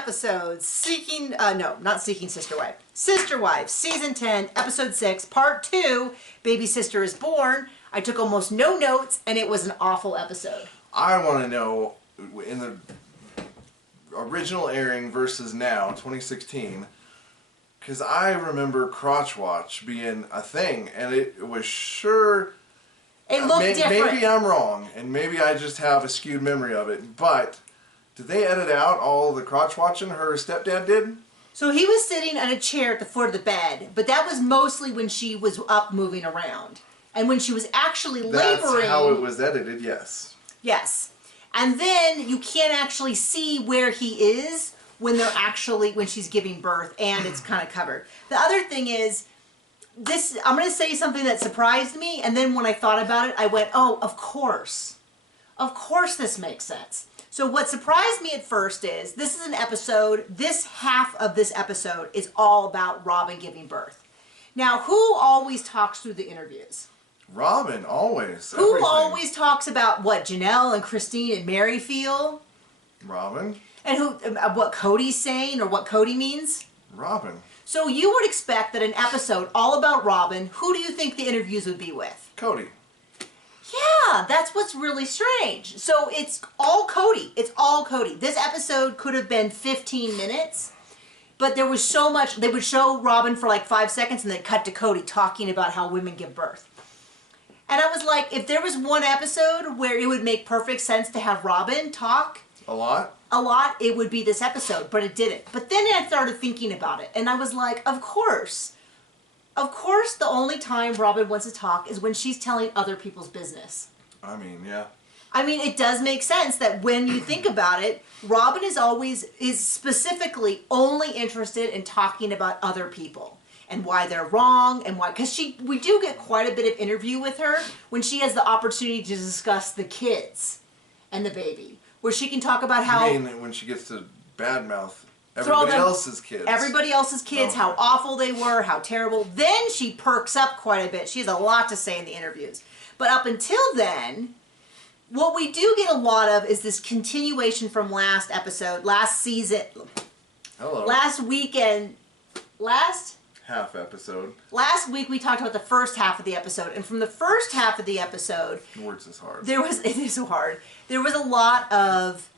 episodes. Not Seeking Sister Wife. Sister Wives, Season 10, Episode 6, Part 2, Baby Sister is Born. I took almost no notes, and it was an awful episode. I want to know, in the original airing versus now, 2016, because I remember Crotch Watch being a thing, and it was sure... It looked different. Maybe I'm wrong, and maybe I just have a skewed memory of it, but did they edit out all the crotch watching her stepdad did? So he was sitting on a chair at the foot of the bed, but that was mostly when she was up moving around. And when she was actually laboring... That's how it was edited, yes. Yes. And then you can't actually see where he is when she's giving birth, and it's kind of covered. The other thing is, I'm going to say something that surprised me, and then when I thought about it, I went, oh, of course. Of course this makes sense. So what surprised me at first is, this is an episode, this half of this episode is all about Robyn giving birth. Now, who always talks through the interviews? Robyn, always. Who everything. Always talks about what Janelle and Christine and Mary feel? Robyn. And what Cody's saying, or what Cody means? Robyn. So you would expect that an episode all about Robyn, who do you think the interviews would be with? Cody. Yeah, that's what's really strange. So it's all Cody. It's all Cody. This episode could have been 15 minutes, but there was so much. They would show Robyn for like 5 seconds and then cut to Cody talking about how women give birth. And I was like, if there was one episode where it would make perfect sense to have Robyn talk... A lot, it would be this episode, but it didn't. But then I started thinking about it, and I was like, of course. Of course the only time Robyn wants to talk is when she's telling other people's business. I mean, yeah. I mean, it does make sense that when you think about it, Robyn is specifically only interested in talking about other people and why they're wrong and why, because we do get quite a bit of interview with her when she has the opportunity to discuss the kids and the baby. Where she can talk about how... You mean when she gets to badmouth everybody else's kids. Everybody else's kids, how awful they were, how terrible. Then she perks up quite a bit. She has a lot to say in the interviews. But up until then, what we do get a lot of is this continuation from last episode, last season... Hello. Last weekend... Half episode. Last week we talked about the first half of the episode, and from the first half of the episode... Words is hard. It is hard. There was a lot of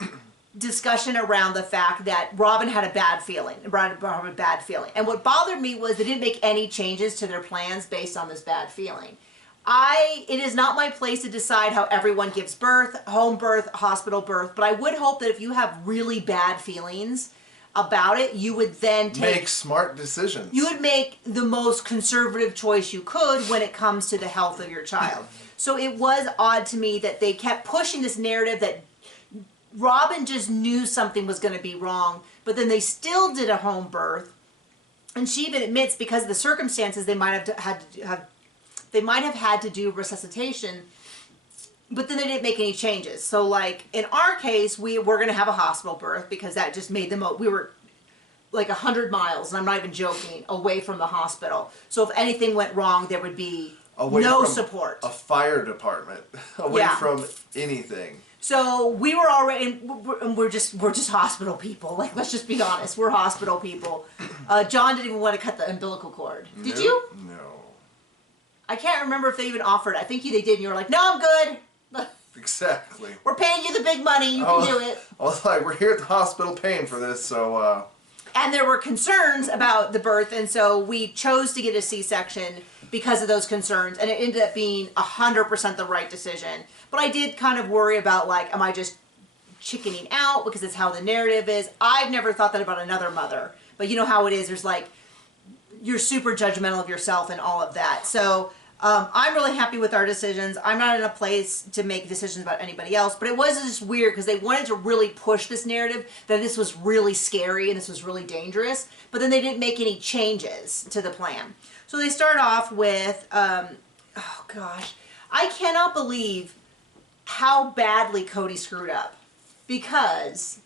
discussion around the fact that Robyn had a bad feeling. And what bothered me was they didn't make any changes to their plans based on this bad feeling. It is not my place to decide how everyone gives birth, home birth, hospital birth, but I would hope that if you have really bad feelings about it, you would then make smart decisions. You would make the most conservative choice you could when it comes to the health of your child. So it was odd to me that they kept pushing this narrative that Robyn just knew something was going to be wrong, but then they still did a home birth. And she even admits, because of the circumstances, they might have had to do resuscitation, but then they didn't make any changes. So like in our case, we're going to have a hospital birth because that just made them, we were like 100 miles, and I'm not even joking, away from the hospital. So if anything went wrong, there would be no support. A fire department, away from anything. So we were already, and we're just hospital people. Like, let's just be honest, we're hospital people. John didn't even want to cut the umbilical cord. Did you? No. I can't remember if they even offered. I think they did, and you were like, no, I'm good. Exactly. We're paying you the big money. You can do it. I was like, we're here at the hospital paying for this, so... And there were concerns about the birth, and so we chose to get a C-section because of those concerns, and it ended up being 100% the right decision. But I did kind of worry about, like, am I just chickening out because it's how the narrative is? I've never thought that about another mother. But you know how it is. There's, like, you're super judgmental of yourself and all of that. So... I'm really happy with our decisions. I'm not in a place to make decisions about anybody else, but it was just weird because they wanted to really push this narrative that this was really scary and this was really dangerous, but then they didn't make any changes to the plan. So they start off with, oh gosh, I cannot believe how badly Cody screwed up, because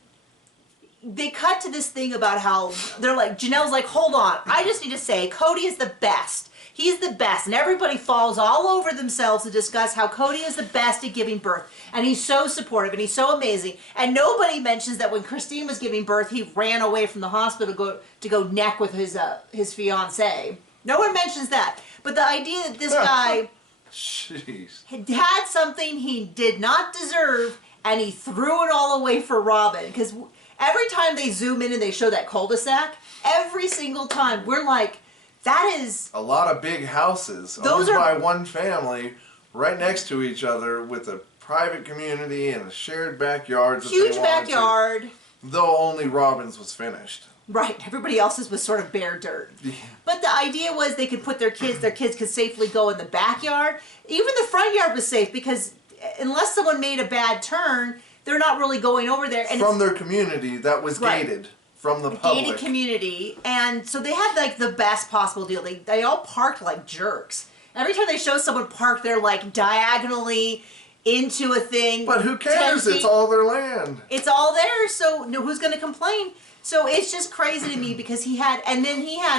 they cut to this thing about how they're like, Janelle's like, hold on, I just need to say Cody is the best. He's the best. And everybody falls all over themselves to discuss how Cody is the best at giving birth. And he's so supportive and he's so amazing. And nobody mentions that when Christine was giving birth, he ran away from the hospital to go neck with his fiance. No one mentions that. But the idea that this guy Jeez. had something he did not deserve and he threw it all away for Robyn. Because every time they zoom in and they show that cul-de-sac, every single time we're like, that is a lot of big houses those owned are by one family right next to each other with a private community and a shared backyard. Huge backyard. Though only Robyn's was finished. Right. Everybody else's was sort of bare dirt. Yeah. But the idea was they could put their kids could safely go in the backyard. Even the front yard was safe because unless someone made a bad turn, they're not really going over there. And from their community that was gated. From the public. Gated community, and so they had like the best possible deal. They all parked like jerks. Every time they show someone parked, they're like diagonally into a thing. But who cares? It's all their land. It's all there, so who's going to complain? So it's just crazy to me because he had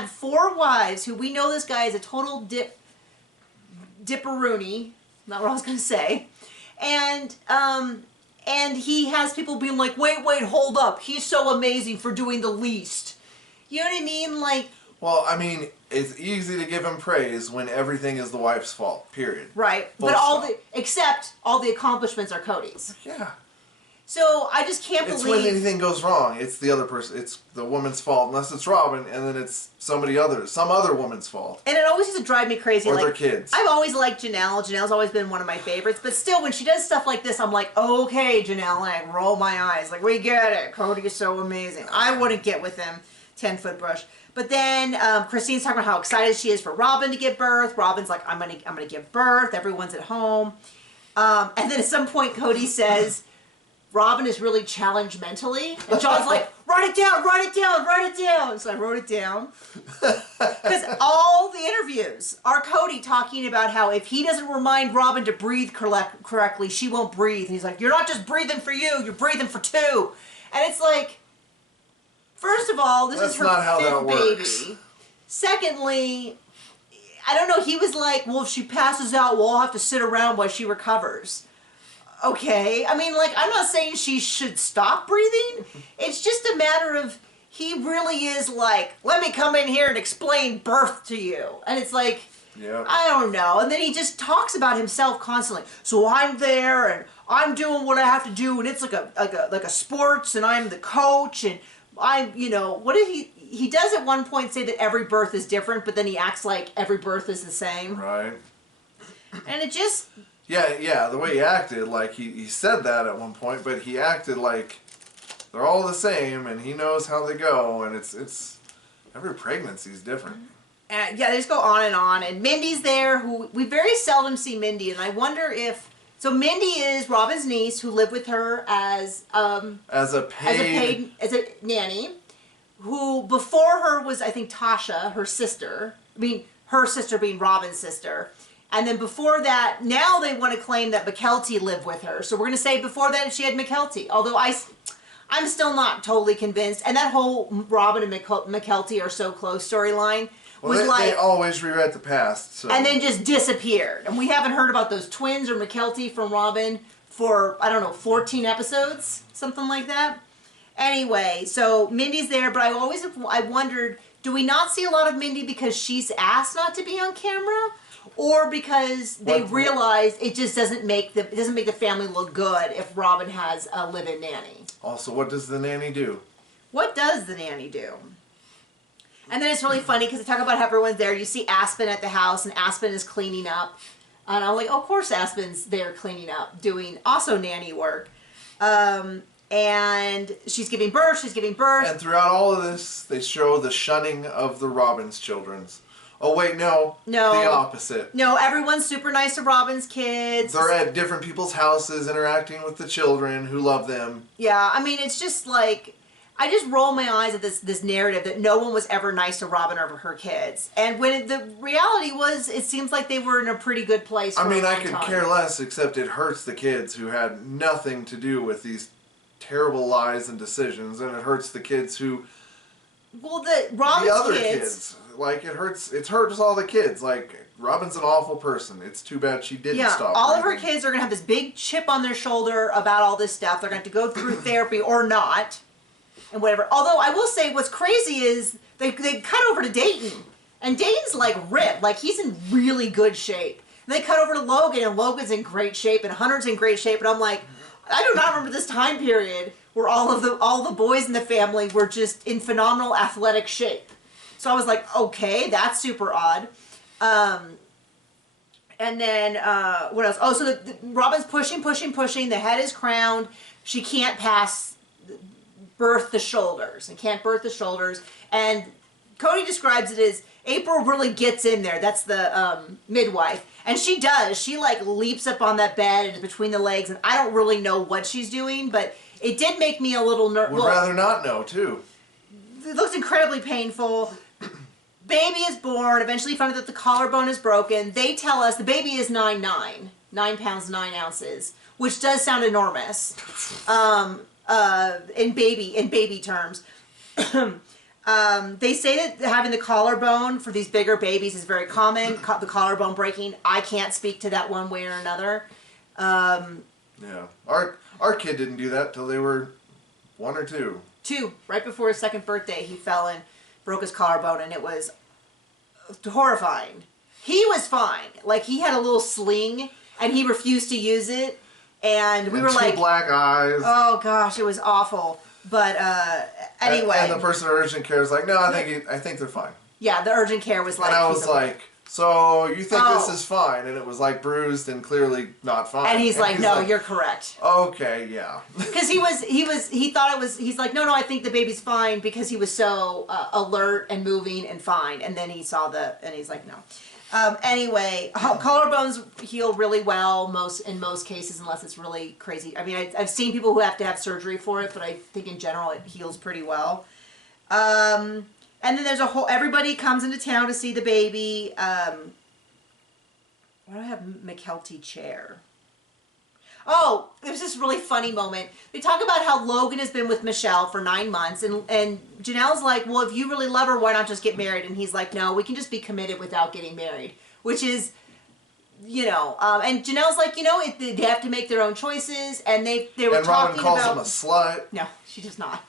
4 wives who we know this guy is a total dipperoonie. Not what I was going to say, and he has people being like, wait, hold up. He's so amazing for doing the least. You know what I mean? Like, well, I mean, it's easy to give him praise when everything is the wife's fault, period. Right. But except all the accomplishments are Cody's. Yeah. So I just can't believe. It's when anything goes wrong, it's the other person. It's the woman's fault, unless it's Robyn, and then it's some other woman's fault. And it always used to drive me crazy. Or like, their kids. I've always liked Janelle. Janelle's always been one of my favorites. But still, when she does stuff like this, I'm like, okay, Janelle, and I roll my eyes. Like, we get it. Cody is so amazing. I wouldn't get with him 10-foot brush. But then Christine's talking about how excited she is for Robyn to give birth. Robyn's like, I'm gonna give birth. Everyone's at home. And then at some point, Cody says, Robyn is really challenged mentally. And John's like, write it down. So I wrote it down. Because all the interviews are Cody talking about how if he doesn't remind Robyn to breathe correctly, she won't breathe. And he's like, you're not just breathing for you, you're breathing for 2. And it's like, first of all, this is her 5th baby. Secondly, I don't know, he was like, well, if she passes out, we'll all have to sit around while she recovers. Okay, I mean, like, I'm not saying she should stop breathing. It's just a matter of he really is like, let me come in here and explain birth to you. And it's like, yeah. I don't know. And then he just talks about himself constantly. So I'm there and I'm doing what I have to do, and it's like a sports, and I'm the coach, and I'm, what did he does at one point say that every birth is different, but then he acts like every birth is the same. Right. And it just... Yeah, the way he acted, like, he said that at one point, but he acted like they're all the same, and he knows how they go, and it's every pregnancy is different. Yeah, they just go on, and Mindy's there, who we very seldom see Mindy, and I wonder if... So Mindy is Robyn's niece, who lived with her as a nanny, who before her was, I think, Tasha, her sister. I mean, her sister being Robyn's sister. And then before that, now they want to claim that McKelty lived with her. So we're going to say before that she had McKelty. Although I'm still not totally convinced. And that whole Robyn and McKelty are so close storyline was they always rewrite the past. So. And then just disappeared. And we haven't heard about those twins or McKelty from Robyn for, I don't know, 14 episodes? Something like that. Anyway, so Mindy's there, but I wondered, do we not see a lot of Mindy because she's asked not to be on camera? Or because they realize it just doesn't make the family look good if Robyn has a live-in nanny. Also, what does the nanny do? What does the nanny do? And then it's really funny because they talk about how everyone's there. You see Aspen at the house, and Aspen is cleaning up. And I'm like, oh, of course Aspen's there cleaning up, doing also nanny work. And she's giving birth. And throughout all of this, they show the shunning of the Robyn's children's. Oh, wait, no. No. The opposite. No, everyone's super nice to Robyn's kids. They're at different people's houses interacting with the children who love them. Yeah, I mean, it's just like, I just roll my eyes at this narrative that no one was ever nice to Robyn over her kids. And when the reality was, it seems like they were in a pretty good place for I mean, a long I could time. care less, except it hurts the kids who had nothing to do with these terrible lies and decisions, and it hurts the kids who. Well, Robyn's the other kids. Like, it hurts all the kids. Like, Robyn's an awful person. It's too bad she didn't stop all of her breathing. kids are going to have this big chip on their shoulder about all this stuff. They're going to have to go through therapy or not, and whatever. Although, I will say, what's crazy is they cut over to Dayton, and Dayton's, like, ripped. Like, he's in really good shape. And they cut over to Logan, and Logan's in great shape, and Hunter's in great shape, and I'm like, I do not remember this time period where all the boys in the family were just in phenomenal athletic shape. So I was like, okay, that's super odd. And then, what else? Oh, so Robyn's pushing. The head is crowned. She can't birth the shoulders. And can't birth the shoulders. And Cody describes it as April really gets in there. That's the midwife. And she does. She, like, leaps up on that bed and between the legs. And I don't really know what she's doing, but it did make me a little nervous. Would rather not know, too. It looks incredibly painful. Baby is born. Eventually found out that the collarbone is broken. They tell us the baby is 9 pounds 9 ounces, which does sound enormous in baby terms. They say that having the collarbone for these bigger babies is very common. The collarbone breaking. I can't speak to that one way or another. Yeah, our kid didn't do that till they were 1 or 2. 2, right before his 2nd birthday, he fell and broke his collarbone, and it was horrifying. He was fine. Like, he had a little sling, and he refused to use it, and we were like... 2 black eyes. Oh, gosh, it was awful. But, anyway... And the person in urgent care is like, no, I think they're fine. Yeah, the urgent care was like... And I was like, so you think this is fine? And it was, like, bruised and clearly not fine. And he's like, no, you're correct. Okay, yeah. Because he thought it was, he's like, no, I think the baby's fine, because he was so alert and moving and fine. And then he saw and he's like, no. Anyway, collarbones heal really well in most cases, unless it's really crazy. I mean, I've seen people who have to have surgery for it, but I think in general it heals pretty well. And then there's everybody comes into town to see the baby. Why do I have McKelty chair? Oh, there's this really funny moment. They talk about how Logan has been with Michelle for 9 months, and Janelle's like, well, if you really love her, why not just get married? And he's like, no, we can just be committed without getting married, which is, and Janelle's like, they have to make their own choices, and they were talking about... And Robyn calls him a slut. No, she does not.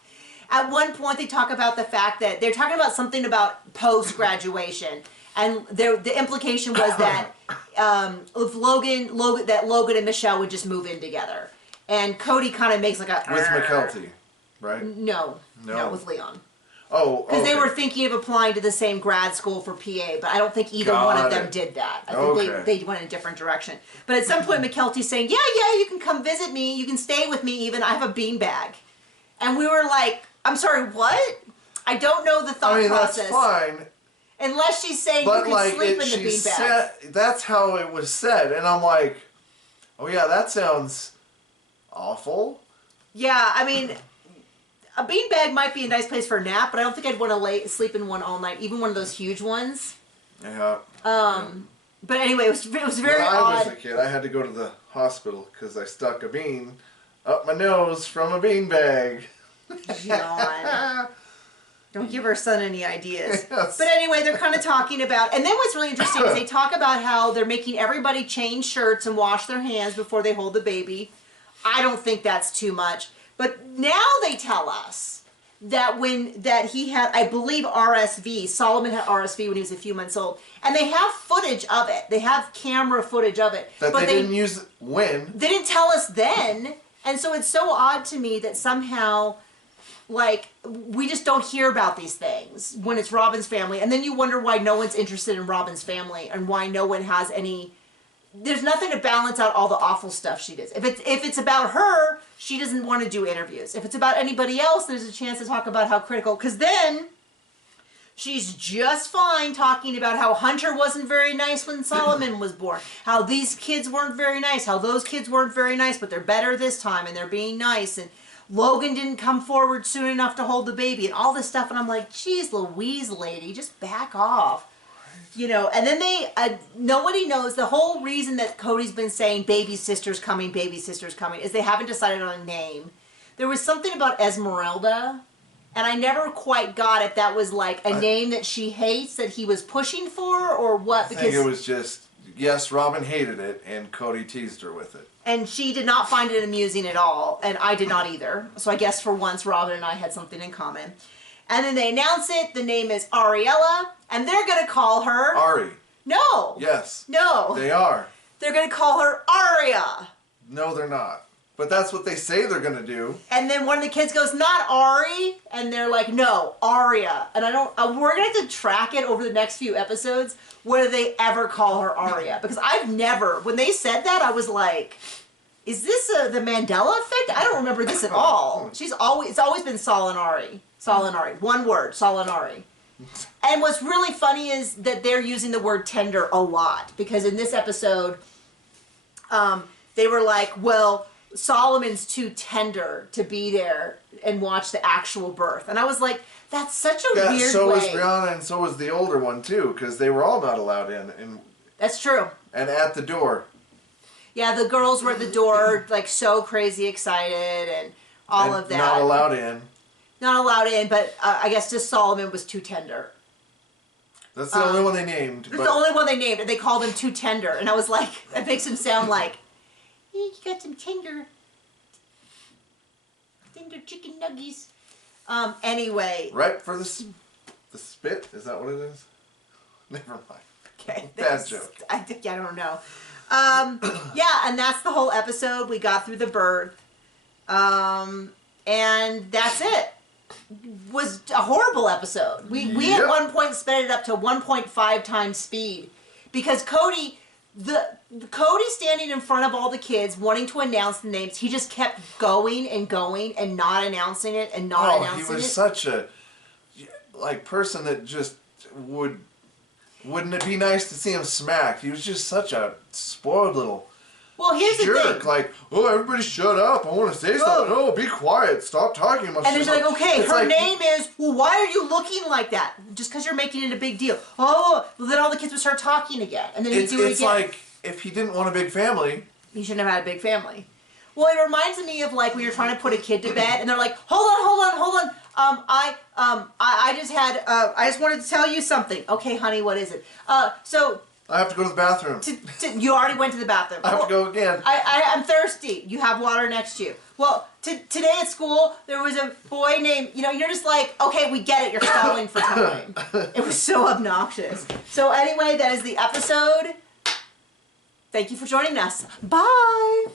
At one point, they talk about the fact that they're talking about something about post-graduation, and the implication was that if Logan and Michelle would just move in together, and Cody kind of makes like a with McKelty, right? No, with Leon. Oh, because they were thinking of applying to the same grad school for PA, but I don't think either one of them did that. I think they went in a different direction. But at some point, McKelty's saying, yeah, you can come visit me, you can stay with me even. I have a beanbag, and we were like, I'm sorry, what? I don't know the thought process. That's fine. Unless she's saying you can sleep in the beanbag. That's how it was said. And I'm like, oh yeah, that sounds awful. Yeah, I mean, a beanbag might be a nice place for a nap, but I don't think I'd want to sleep in one all night, even one of those huge ones. Yeah. But anyway, it was very odd. When I was a kid, I had to go to the hospital because I stuck a bean up my nose from a beanbag. John. Don't give our son any ideas. Yes. But anyway, they're kind of talking about, and then what's really interesting is they talk about how they're making everybody change shirts and wash their hands before they hold the baby. I don't think that's too much. But now they tell us that he had, I believe, RSV. Solomon had RSV when he was a few months old. And they have footage of it. They have camera footage of it. But they didn't use when. They didn't tell us then. And so it's so odd to me that somehow... like, we just don't hear about these things when it's Robyn's family. And then you wonder why no one's interested in Robyn's family and why no one has any... There's nothing to balance out all the awful stuff she does. If it's about her, she doesn't want to do interviews. If it's about anybody else, there's a chance to talk about how critical... Because then, she's just fine talking about how Hunter wasn't very nice when Solomon was born. How these kids weren't very nice. How those kids weren't very nice, but they're better this time and they're being nice. And... Logan didn't come forward soon enough to hold the baby and all this stuff. And I'm like, geez, Louise, lady, just back off. And then nobody knows the whole reason that Cody's been saying baby sister's coming is they haven't decided on a name. there was something about Esmeralda, and I never quite got if that was like a name that she hates that he was pushing for or what. I think it was just, yes, Robyn hated it, and Cody teased her with it. And she did not find it amusing at all, and I did not either. So I guess for once, Robyn and I had something in common. And then they announce it. The name is Ariella, and they're going to call her... Ari. No. Yes. No. They are. They're going to call her Aria. No, they're not. But that's what they say they're going to do. And then one of the kids goes, not Ari. And they're like, no, Aria. And I don't... we're going to have to track it over the next few episodes, whether they ever call her Aria. Because I've never... When they said that, I was like... Is this the Mandela effect? I don't remember this at all. It's always been Solinari. Solinari. One word, Solinari. And what's really funny is that they're using the word tender a lot. Because in this episode, they were like, well, Solomon's too tender to be there and watch the actual birth. And I was like, that's such a weird way. So was Brianna and so was the older one too. Because they were all not allowed in. That's true. And at the door. Yeah, the girls were at the door, like, so crazy excited and all of that. Not allowed in. Not allowed in, but I guess just Solomon was too tender. That's the only one they named. That's the only one they named, and they called him too tender. And I was like, that makes him sound like, hey, you got some tender chicken nuggies. Anyway. Right for the spit? Is that what it is? Never mind. Okay. Bad joke. I don't know. Yeah, and that's the whole episode. We got through the birth. And that's it. Was a horrible episode. We at one point sped it up to 1.5 times speed. Because Cody standing in front of all the kids wanting to announce the names, he just kept going and going and not announcing it and not announcing it. He was such a person that just wouldn't it be nice to see him smacked? He was just such a spoiled little here's jerk. The thing. Like, oh, everybody shut up. I want to say something. Oh, be quiet. Stop talking about And it's like, okay, her name is, well, why are you looking like that? Just because you're making it a big deal. Oh, well, then all the kids would start talking again. And then he'd do it again. It's like, if he didn't want a big family. He shouldn't have had a big family. Well, it reminds me of like when you're trying to put a kid to bed and they're like, hold on. I just wanted to tell you something. Okay, honey, what is it? So I have to go to the bathroom. You already went to the bathroom. I have to go again. I'm thirsty. You have water next to you. Well, today at school, there was a boy named, you're just like, okay, we get it. You're stalling for time. It was so obnoxious. So anyway, that is the episode. Thank you for joining us. Bye.